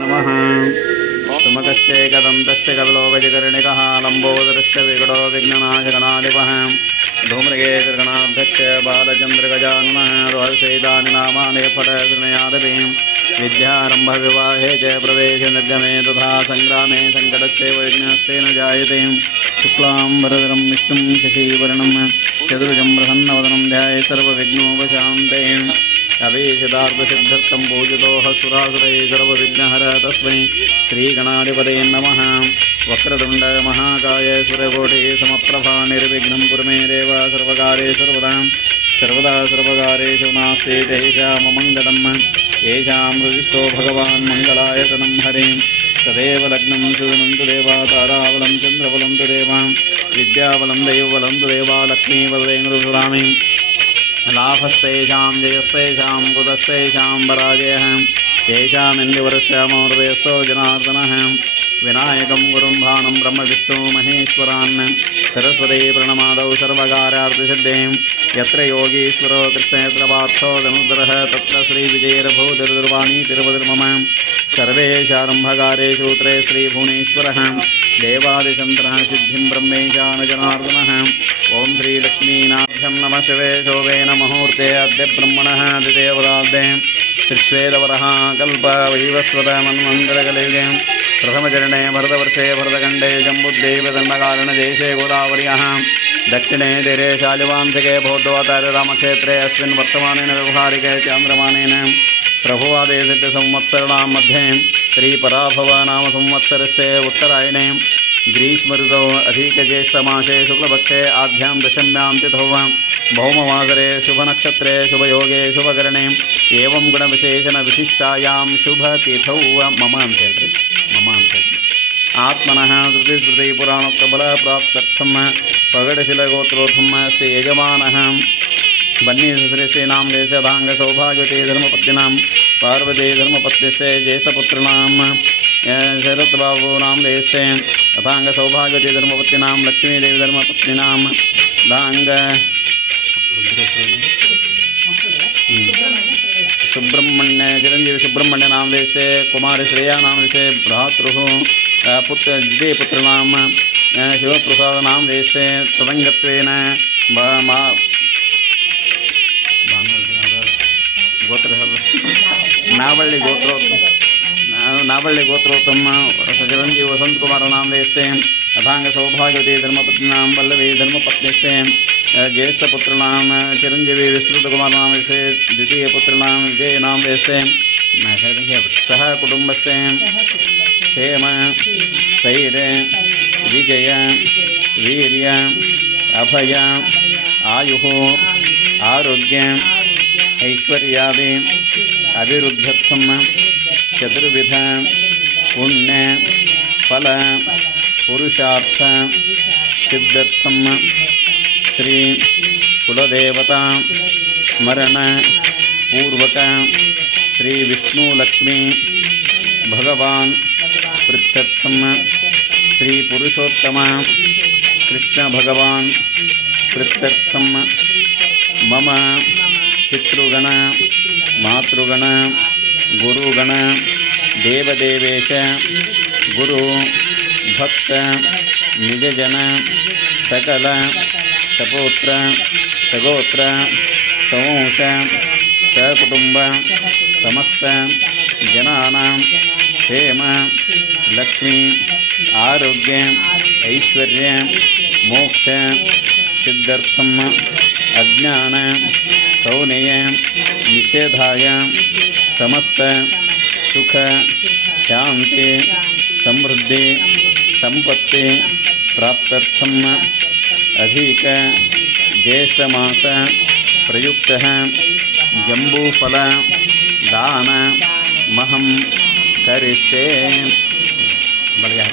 नमः सुमकस्य कदन्तस्य कपिलोगजकर्णिकः लम्बोदरस्य विकटो विघ्ननाशगणाधिपः धूम्रकेतुर्गणाध्यक्ष बालचन्द्रगजाननः रोहसैतानि नामानि फलसृणयादपि विद्यारम्भविवाहे च प्रवेशनिर्गमे तथा सङ्ग्रामे सङ्कटस्यैव विघ्नस्ते न जायते शुक्लाम्बरधरं विष्णुं शशिवर्णं चतुर्भुजं प्रसन्नवदनं ध्यायेत् सर्वविघ्नोपशान्ते अभीषितार्थसिद्धर्थं पूजितोः सुरासुरैः सर्वविघ्नहर तस्मै श्रीगणाधिपतये नमः। वक्रतुण्ड महाकाय सूर्यकोटि समप्रभा निर्विघ्नं कुरु मे देव सर्वकार्येषु सर्वदा सर्वकार्येषु नास्ति तेषाममङ्गलं येषां हृदिस्थो भगवान् मङ्गलायतनं हरिं तदेव लग्नं सुदनं तु देवा ताराबलं चन्द्रबलं तु देवा विद्याबलं दैवबलं तु देवा लक्ष्मीबलदेन्द्रसुरामि लाभस्तेषां जयस्तेषां कुतस्तेषां पराजयः तेषामिन्दुवरस्यामहृदयस्थो जनार्दनः विनायकं गुरुं भानं ब्रह्मविष्णु महेश्वरान् सरस्वती प्रणमादौ सर्वकार्यार्थसिद्धिं यत्र योगीश्वरो कृष्णेत्र पार्थो धनुर्धरः तत्र श्रीविजयरभूतिर्वाणी तिरुपतिर्मम सर्वेशारम्भकारे सूत्रे श्रीभुवनेश्वरः देवादिशन्त्रः सिद्धिं ब्रह्मेशानजनार्दनः ओं श्रीलक्ष्मीनाथ्यं नमः शिवे शोभेन मुहूर्ते अद्य ब्रह्मणः द्वितीयपदाब्धे श्रीश्वेतवरः कल्पवैवस्वतमन्वन्तरकलियुगे प्रथमचरणे भरतवर्षे भरतखण्डे जम्बुद्वीपदण्डकारणदेशे गोदावर्यः दक्षिणे तीरे शालिवांशिके बौद्धवताररामक्षेत्रे अस्मिन् वर्तमानेन व्यवहारिके चान्द्रमानेन प्रभुवादेशसंवत्सराणां मध्ये श्रीपराभवनाम संवत्सरस्य उत्तरायणे ग्रीष्मऋतौ अधिकज्येष्ठमासे शुक्लपक्षे आद्यां दशम्यां तिथौ भौमवासरे शुभनक्षत्रे शुभयोगे शुभकरणे एवं गुणविशेषणविशिष्टायां शुभतिथौ मम ಅಂತ आत्मनः धृतिपुराणोक्तबलप्राप्त्यर्थं पगडशिलगोत्रोऽर्थं श्री यजमानः वन्यश्रीनां देशभाङ्गसौभाग्यवती धर्मपत्नीनां पार्वती धर्मपत्नीस्य ज्येष्ठपुत्रीणां शरद्बाबूनां देशे तथाङ्गसौभाग्यवती धर्मपत्नीनां लक्ष्मीदेवी धर्मपत्नीनां दाङ्ग सुब्रह्मण्य चिरंजीवी सुब्रह्मण्य नाम देशे कुमारी श्रेया नाम देशे भ्रातृः पुत्र द्वितीयपुत्रीणां शिवप्रसाद नाम देशे तदङ्गत्वेन गोत्र नावल्ली गोत्रोत्तम चिरंजीवी वसंत कुमार नाम देशे तथांग सौभाग्यवती धर्मपत्नीनां वल्लभी धर्मपत्नीस्य ज्येष्ठपुत्रीणां चिरंजीवी विस्तृतकुमार नाम देशे द्वितीयपुत्रीणां विजय नाम देशे सह कुटुंबस्य क्षेम स्थैर्य विजय वीर्य अभय आयुः आरोग्य ऐश्वर्यादि अभिवृद्ध्यर्थं चतुर्विध पुण्य फल पुरुषार्थ सिद्ध्यर्थं श्री कुलदेवता स्मरण पूर्वक श्री विष्णु लक्ष्मी भगवान प्रीत्यर्थं श्री पुरुषोत्तम कृष्ण भगवान प्रीत्यर्थं मम पितृगण मातृगण गुरुगण देवदेवेश गुरु भक्त निजजन सकल सपुत्र सगोत्र समूह सकुटुंब समस्त जनानां क्षेम लक्ष्मी आरोग्य ऐश्वर्य मोक्ष सिद्ध्यर्थं अज्ञान कौनेय निषेधाय समस्त सुख शांति समृद्धि संपत्ति प्राप्त्यर्थं अधिक ज्येष्ठमास प्रयुक्तः जम्बूफल दान महं करिष्ये बलिया